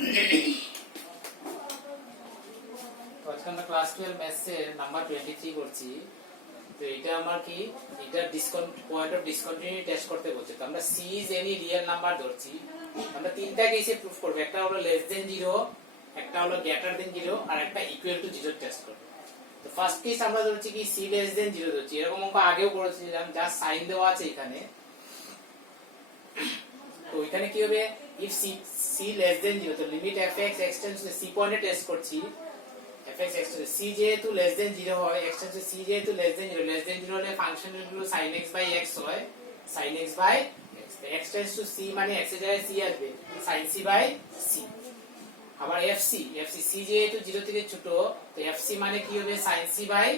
তো আজকে আমরা ক্লাস 12 ম্যাথস এর নাম্বার 23 করছি। তো এটা আমার কি, এটা পয়েন্ট অফ ডিসকন্টিনিউটি টেস্ট করতে বলছে। তো আমরা c is any real number ধরছি। আমরা তিনটা কেসে প্রুফ করব, একটা হলো লেস দেন 0, একটা হলো গ্রেটার দেন 0 আর একটা ইকুয়াল টু 0 টেস্ট করব। তো ফার্স্ট কেস আমরা ধরছি কি সি লেস দেন 0 ধরছি। এরকম অঙ্ক আগেও করেছিলাম, জাস্ট সাইন দেওয়া আছে এখানে। তো এখানে কি হবে, if c less than 0, তো limit fx extends to c পয়েন্টে টেস্ট করছি। fx extends to c যেহেতু less than 0 হয়, extends to c যেহেতু less than 0 হলে ফাংশনের গুলো sin x by x হয়, sin x by x। তো x tends to c মানে x এর জায়গায় c আসবে, sin c by c। আবার fc c যেহেতু 0 থেকে ছোট, তো fc মানে কি হবে, sin c by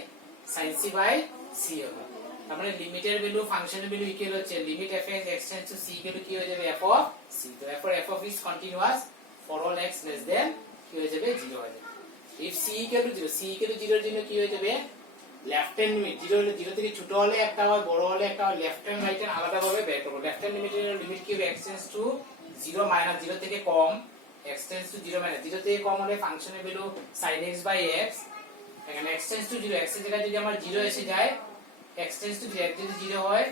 c হবে। তার মানে লিমিটের ভ্যালু ফাংশনের ভ্যালু ইকুয়াল হচ্ছে limit fx extends to c equal কি হয়ে যাবে, f of c। তো f of is continuous for all x less than কি হয়ে যাবে, 0 হয়ে যাবে। if c equal to 0, c equal to 0 এর জন্য কি হয়ে যাবে, লেফট হ্যান্ড লিমিট 0 থেকে ছোট হলে একটা হয়, বড় হলে একটা হয়, লেফট হ্যান্ড রাইট হ্যান্ড আলাদা ভাবে বের করব। লেফট হ্যান্ড লিমিট কি হবে, extends to 0 মাইনাস 0 থেকে কম, extends to 0 মাইনাস 0 থেকে কম হলে ফাংশনের value sin x by x। এখানে extends to 0, x এর জায়গায় যদি আমার 0 এসে যায়, extends to 0 যদি 0 হয়,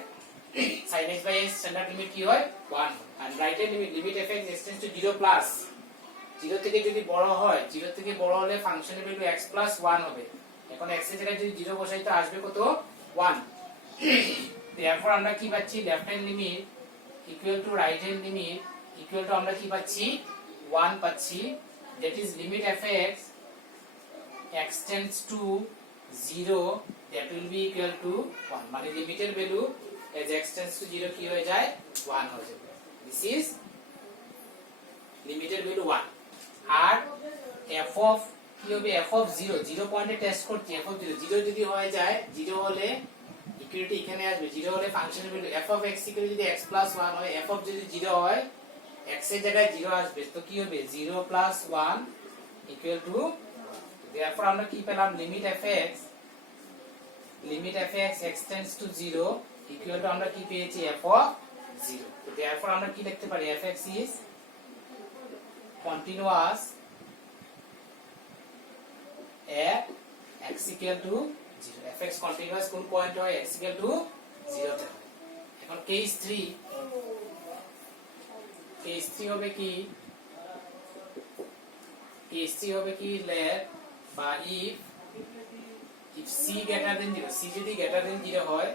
sin x by x standard limit কি হয়, 1। আর right hand limit fx extends to 0 plus 0 থেকে যদি বড় হয়, 0 থেকে বড় হলে ফাংশনের ভ্যালু x প্লাস 1 হবে। এখন x এর জায়গায় যদি 0 বসাই তো আসবে কত, 1। এরপর আমরা কি পাচ্ছি, left hand limit equal to right hand limit equal to আমরা কি পাচ্ছি, 1 পাচ্ছি। That is limit fx extends to 0 that will be equal to 1, মানে লিমিটের value as x tends to 0 কি হয়ে যায়, 1 হয়ে যাবে। দিস ইজ লিমিটের ভ্যালু 1। আর f of কি হবে, f of 0 পয়েন্টে টেস্ট করছি। f of 0 যদি হয়ে যায়, 0 হলে ইকুয়ালিটি এখানে আসবে, 0 হলে ফাংশনের value f of x equal যদি x প্লাস 1 হয়, f of যদি 0 হয়, x এর জায়গায় 0 আসবে, তো কি হবে, 0 প্লাস 1 ইকুয়াল টু। therefore আমরা কি পেলাম, limit fx extends to 0 equal to আমরা কি পেয়েছি, f of 0। তো therefore আমরা কি লিখতে পারি, fx is continuous at x equal to 0। fx continuous কোন পয়েন্ট হয়, x equal to 0 তে। এখন কেস 3 হবে কি, let বা if c greater than 0, c যদি greater than 0 হয়,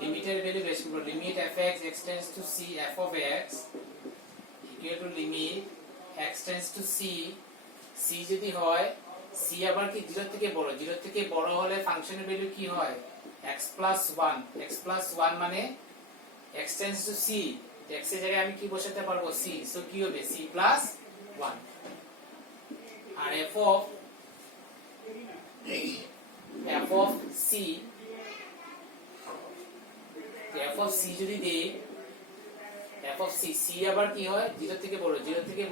লিমিটের ভ্যালু বের করব, limit fx extends to c f of x equal to limit x tends to c যদি হয়, c আবার কি 0 থেকে বড় হলে ফাংশনের ভ্যালু কি হয়, x plus 1 মানে x tends to c, x এর জায়গায় আমি কি বসাতে পারবো, c, সো কি হবে, c plus 1। R f of c যদি দেই, f of c আবার কি হয়, 0 থেকে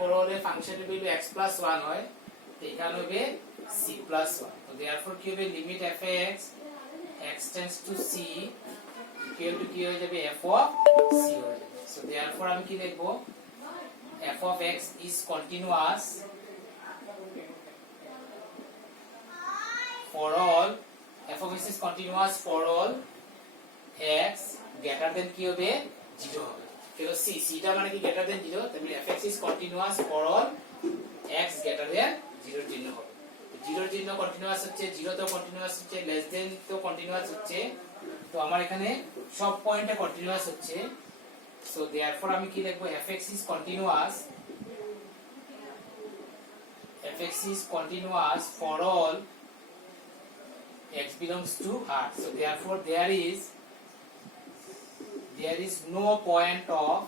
বড় হলে ফাংশনের ভ্যালু x plus 1 হয়, তো এখানে হবে c plus 1। তো therefore কি হবে, limit fx extends to c equal to কি হয়ে যাবে, f of c হয়ে যাবে। সো therefore আমি কি লিখব, f of x is continuous for all x greater than কি হবে, 0 হবে। তাহলে c টা মানে কি greater than 0, তাহলে fx is continuous for all x greater than 0 এর জন্য হবে। তো 0 এর জন্য কন্টিনিউয়াস হচ্ছে, 0 তেও কন্টিনিউয়াস হচ্ছে, লেস দেন তেও কন্টিনিউয়াস হচ্ছে। তো আমার এখানে সব পয়েন্টে কন্টিনিউয়াস হচ্ছে। সো therefore আমি কি লিখব, fx is continuous for all x belongs to R. So therefore there is no point of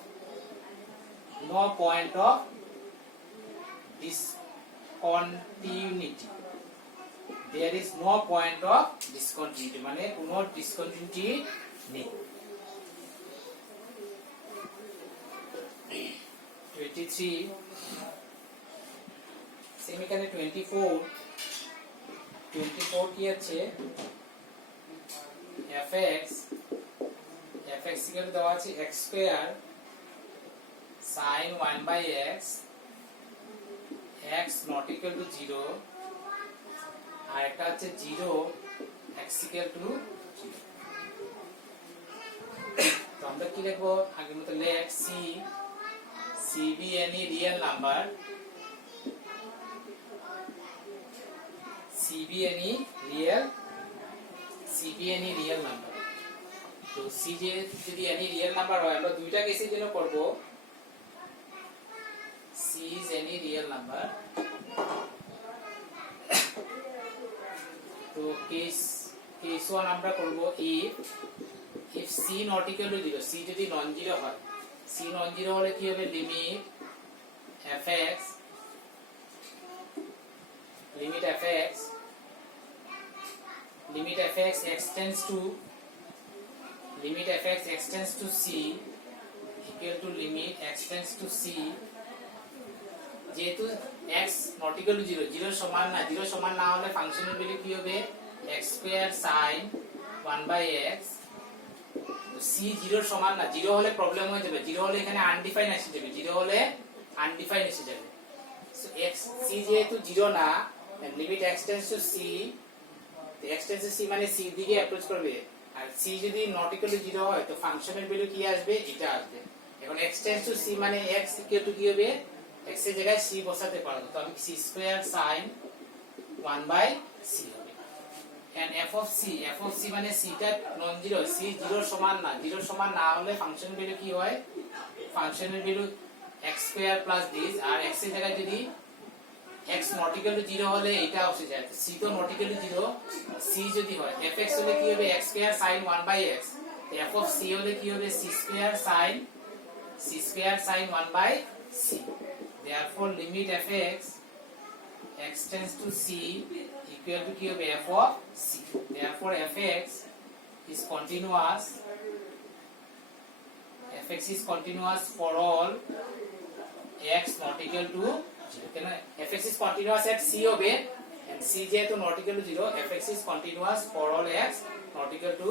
discontinuity. There is no point of discontinuity, মানে কোনো ডিসকন্টিনিউটি নেই। 23 সেম এখানে 24 কি আছে, fx ইকুয়াল দেওয়া আছে x square sin 1 by x x not equal to 0 আর একটা হচ্ছে 0 x equal to 0। তো আমরা কি লিখবো আগের মতো লেখ c be any real number c be any real number। তো c যদি any real number হয় আমরা দুইটা কেসের জন্য করব c is any real number। তো কেস 1 আমরা করব if c not equal to 0 c যদি নন জিরো হয় c নন জিরো হলে কি হবে limit fx extends to c equal to limit x tends to c যেহেতু x not equal to 0 0 সমান না হলে ফাংশনের ভ্যালু কি হবে x square sin 1/x। c 0 সমান না 0 হলে প্রবলেম হয়ে যাবে 0 হলে এখানে আনডিফাইন এসে যাবে সো x c যেহেতু 0 না limit x tends to c x tends to c মানে c দিকে অ্যাপ্রোচ করবে আর c যদি নট ইকুয়াল টু 0 হয় তো ফাংশনের ভ্যালু কি আসবে এটা আসবে। এখন x টেন্ডস টু c মানে x ইকুয়াল টু কি হবে x এর জায়গায় c বসাতে পারবো তো আমি c স্কয়ার sin 1/c হবে। and f of c মানে c টা নন জিরো c 0 সমান না হলে ফাংশনের ভ্যালু কি হয় ফাংশনের value x square plus this আর x এর জায়গায় যদি x not equal to 0 হলে এটা বসে যায় তো c তো not equal to 0 c যদি হয় fx হলে কি হবে x স্কয়ার sin 1/x তো f of c হলে কি হবে c square sin 1/c। therefore limit fx x tends to c equal to কি হবে f of c। therefore fx is continuous for all x not equal to 0 কেন fx is continuous at c হবে and c যেহেতু not equal to 0 fx is continuous for all x not equal to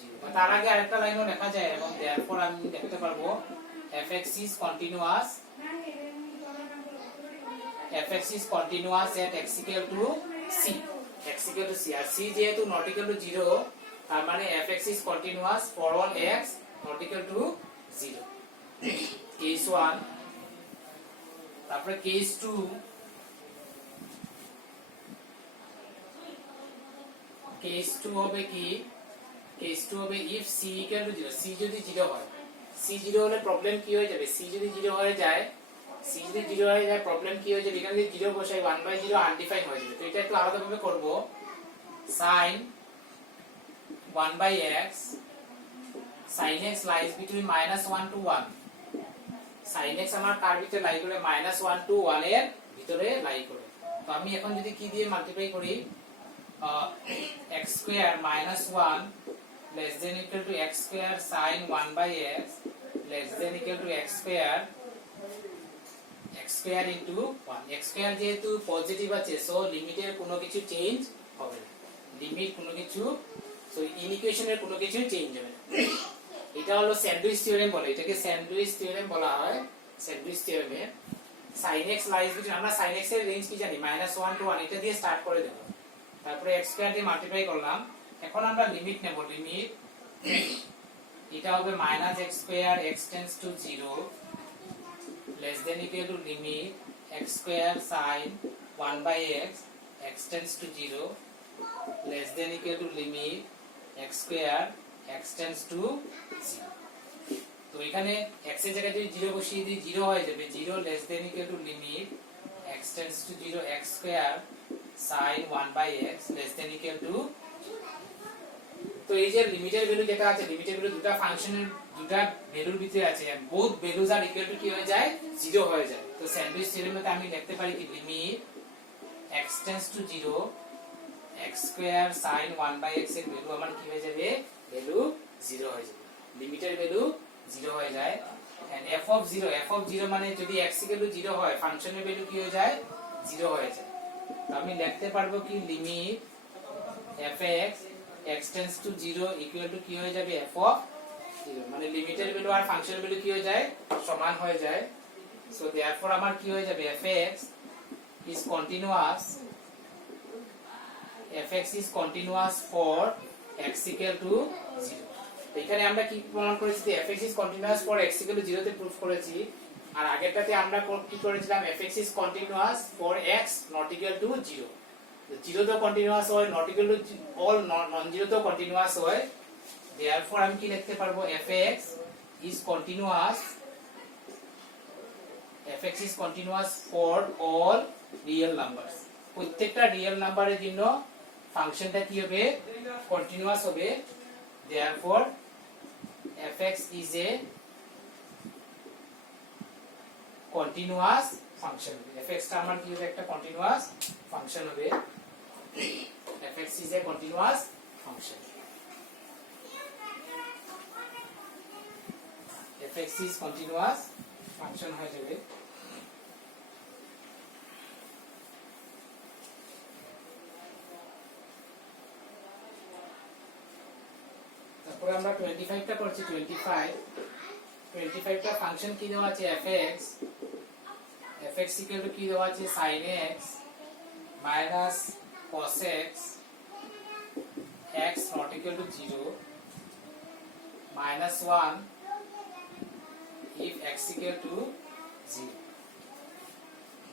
0 তার আগে আরেকটা লাইনও লেখা যায় এবং therefore আমি লিখতে পারবো fx is continuous at x equal to c R c যেহেতু not equal to 0 তার মানে fx is continuous for all x not equal to 0। case 1 তারপরে case 2 হবে কি case 2 হবে if c equal to 0 c যদি 0 হয় c 0 হলে প্রবলেম কি হয়ে যাবে c যদি 0 হয়ে যায় প্রবলেম কি হয়ে যাবে এখানে যদি 0 বসাই 1/0 আনডিফাইন হয়ে যাবে তো এটা একটু আলাদা ভাবে করব sin 1/x sin x lies between -1 to 1 sin x আমার কার ভিতরে লাই করে -1 to 1 এর ভিতরে লাই করে তো আমি এখন যদি কি দিয়ে মাল্টিপ্লাই করি x square -1 less than equal to x square sin 1/x less than equal to x square into 1 x square যেহেতু পজিটিভ আছে সো লিমিটের কোনো কিছু চেঞ্জ হবে না সো ইকুয়েশনের কোনো কিছু চেঞ্জ হবে না। এটা হলো স্যান্ডউইচ থিওরেম বলে এটাকে স্যান্ডউইচ থিওরেম বলা হয় স্যান্ডউইচ থিওরেমে sin x লাইজ বিটুইন আমরা sin x এর রেঞ্জ কি জানি -1 to 1 এটা দিয়ে স্টার্ট করে দেব তারপরে x স্কয়ার দিয়ে মাল্টিপ্লাই করলাম এখন আমরা লিমিট নেব লিমিট এটা হবে -x square x tends to 0 less than equal to limit x square sin 1/x x tends to 0 less than equal to limit x square x tends to 0 তো এখানে x এর জায়গায় যদি 0 বসিয়ে দিই 0 হয়ে যাবে 0 less than equal to limit x tends to 0 x square sin 1/x less than equal to 0 তো এই যে লিমিটের ভ্যালু যেটা আছে লিমিটের ভ্যালু দুটো ফাংশনের দুটো ভ্যালুর ভিতরে আছে both values are equal to কি হয়ে যায় 0 হয়ে যায় তো স্যান্ডউইচ থিওরেমে আমি লিখতে পারি কি limit x tends to 0 x square sin 1/x এর ভ্যালু আমার কি হয়ে যাবে ভ্যালু 0 হয়ে যাবে লিমিটের ভ্যালু 0 হয়ে যায় and f of 0 মানে যদি x equal to 0 হয় ফাংশনের ভ্যালু কি হয়ে যায় 0 হয়ে যায় তো আমি লিখতে পারবো কি limit fx x tends to 0 equal to কি হয়ে যাবে f of 0 মানে লিমিটের ভ্যালু আর ফাংশনের ভ্যালু কি হয়ে যায় সমান হয়ে যায় সো देयरफॉर আমার কি হয়ে যাবে fx is continuous, fx is continuous for x equal to 0. এখানে আমরা কি প্রমাণ করেছি যে fx is continuous for x equal to 0 তে প্রুফ করেছি, আর আগেরটাতে আমরা কি করেছিলাম fx is continuous for x not equal to 0. 0 তো কন্টিনিউয়াস হয়, not equal to all non zero তো কন্টিনিউয়াস হয়, therefore আমি কি লিখতে পারবো fx is continuous, fx is continuous for all real numbers. প্রত্যেকটা রিয়েল নাম্বারের জন্য ফাংশনটা কি হবে, কন্টিনিউয়াস হবে, therefore fx is a continuous function. fx টা আমার কি হবে, একটা কন্টিনিউয়াস ফাংশন হবে, fx is a continuous function. fx is continuous function হয়ে যাবে। তারপরে আমরা 25 টা করছি। 25 টা ফাংশন কি দেওয়া আছে, fx equal to কি দেওয়া আছে, sin x minus cos x, x not equal to 0, minus 1 if x equal to 0.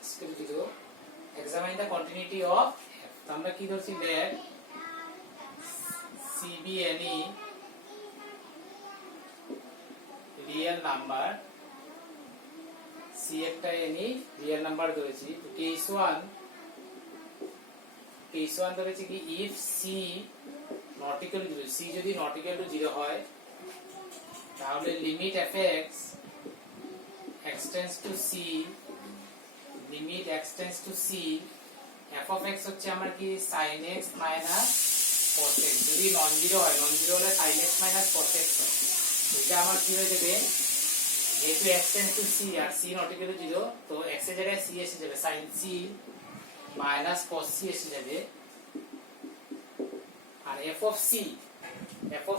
x equal to 0. Examine the continuity of f. তো আমরা কি ধরছি, that c be any real number, c একটা any real number ধরেছি। তো case 1 ধরেছি কি, if c not equal to 0, c যদি not equal to 0 হয় তাহলে limit fx extends to c, limit extends to c, f of x হচ্ছে আমার কি sin x minus cos x, যদি নন জিরো হয়, নন জিরো হলে sin x minus cos x হয়। এটা আমার কি হয়ে যাবে, যেহেতু x tends to c R c not equal to 0, তো x এর জায়গায় c এসে যাবে, sin c minus cos c এসে যাবে, আর f of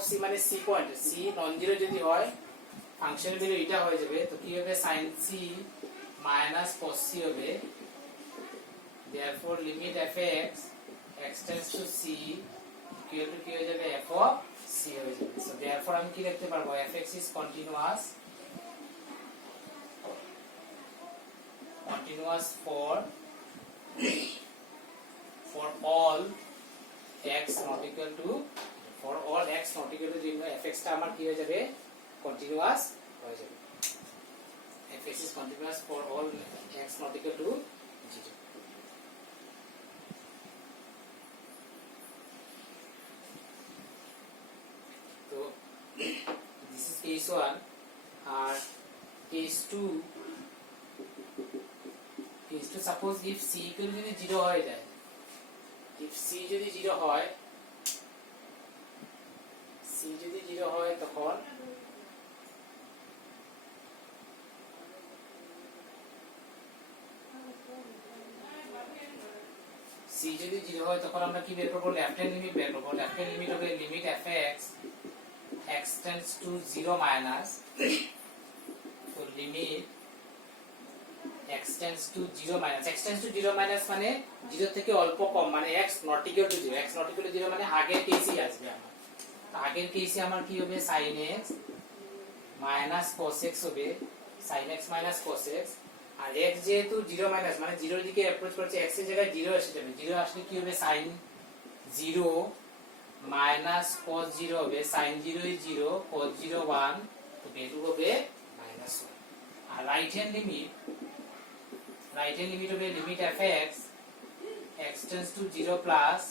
c মানে c point, c non zero যদি হয় ফাংশনের ভ্যালু এটা হয়ে যাবে, তো কি হবে, sin c minus cos c হবে, therefore limit fx extends to c equal to কি হয়ে যাবে, f of c হয়ে যাবে। so therefore আমি কি লিখতে পারবো, fx is continuous for all x not equal to, for all x not equal to 0, fx টা আমার কি হয়ে যাবে, continuous হয়ে যাবে। fx is continuous for all x not equal to 0. তো this is case 1, R case 2 suppose if c equal যদি 0 হয়ে যায়, if c যদি 0 হয়, তখন c যদি 0 হয় তখন আমরা কি বের করব, লেফট হ্যান্ড লিমিট বের করব। লেফট হ্যান্ড লিমিট হবে limit fx extends to 0 minus, তো limit extends to 0 minus, extends to 0 minus মানে 0 থেকে অল্প কম, মানে x not equal to 0, x not equal to 0 মানে আগের কেসই আসবে আমার। তো আগের কেসে আমার কি হবে, sin x minus cos x হবে, sin x minus cos x, আর x যেহেতু 0 minus মানে 0 এর দিকে অ্যাপ্রোচ করছে, x এর জায়গায় 0 এসে যাবে, 0 আসলে কি হবে, sin 0 minus cos 0 হবে, sin 0 is 0, cos 0 1, তো ভ্যালু হবে -1। আর রাইট হ্যান্ড লিমিট হবে limit fx extends to 0 plus,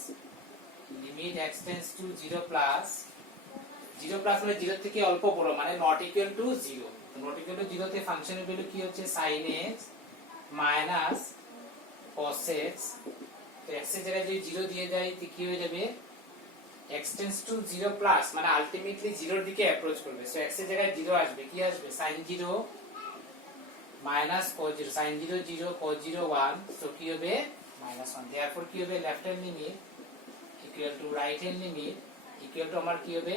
limit extends to 0 plus, 0 plus মানে 0 থেকে অল্প বড়, মানে not equal to 0, তো not equal to 0 তে ফাংশনের ভ্যালু কি হচ্ছে, sin x minus cos x, তো x এর জায়গায় যদি 0 দিয়ে দেই তো কি হয়ে যাবে, extends to 0 plus মানে আলটিমেটলি 0 এর দিকে অ্যাপ্রোচ করবে, সো x এর জায়গায় 0 আসবে, কি আসবে, sin 0 minus cos 0, sin 0 0, cos 0 1, so কি হবে -1, therefore কি হবে, left hand limit equal to right hand limit equal to আমার কি হবে,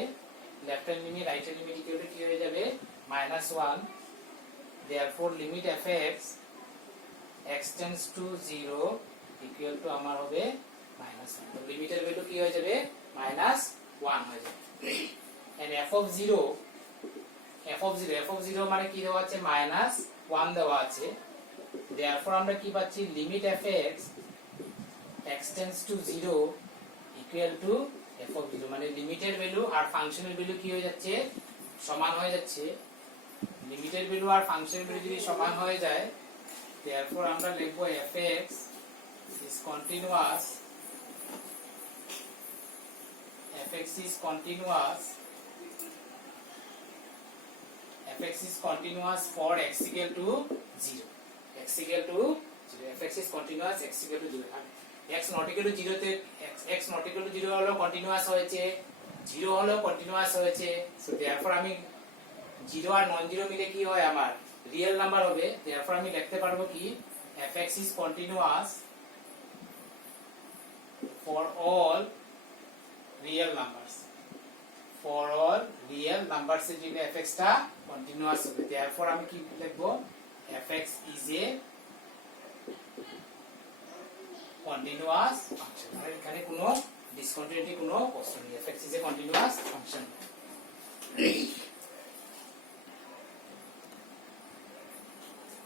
left hand limit right hand limit equal to কি হয়ে যাবে, -1, therefore limit fx x tends to 0 equal to আমার হবে -1 তো লিমিটের ভ্যালু কি হয়ে যাবে -1 হয়ে যাবে এন্ড f of 0 মানে কি দেওয়া আছে -1 দেওয়া আছে therefore আমরা কি পাচ্ছি limit fx x tends to 0 equal to f of 0 মানে লিমিটের ভ্যালু আর ফাংশনের ভ্যালু কি হয়ে যাচ্ছে সমান হয়ে যাচ্ছে লিমিটের ভ্যালু আর ফাংশনের ভ্যালু যদি সমান হয়ে যায় therefore আমরা লিখব fx is continuous fx is continuous for x equal to 0 x equal to 0 fx is continuous x equal to 0 x not equal to 0 তে x not equal to 0 হলো কন্টিনিউয়াস হয়েছে 0 হলো কন্টিনিউয়াস হয়েছে সো therefore আমি 0 আর non zero মিলে কি হয় আমার রিয়েল নাম্বার হবে therefore আমি লিখতে পারবো কি fx is continuous for all real numbers এর জন্য fx টা কন্টিনিউয়াস হবে therefore আমি কি লিখব fx is a continuous function আর এখানে কোনো ডিসকন্টিনিউটি কোনো প্রশ্ন নেই fx is a continuous function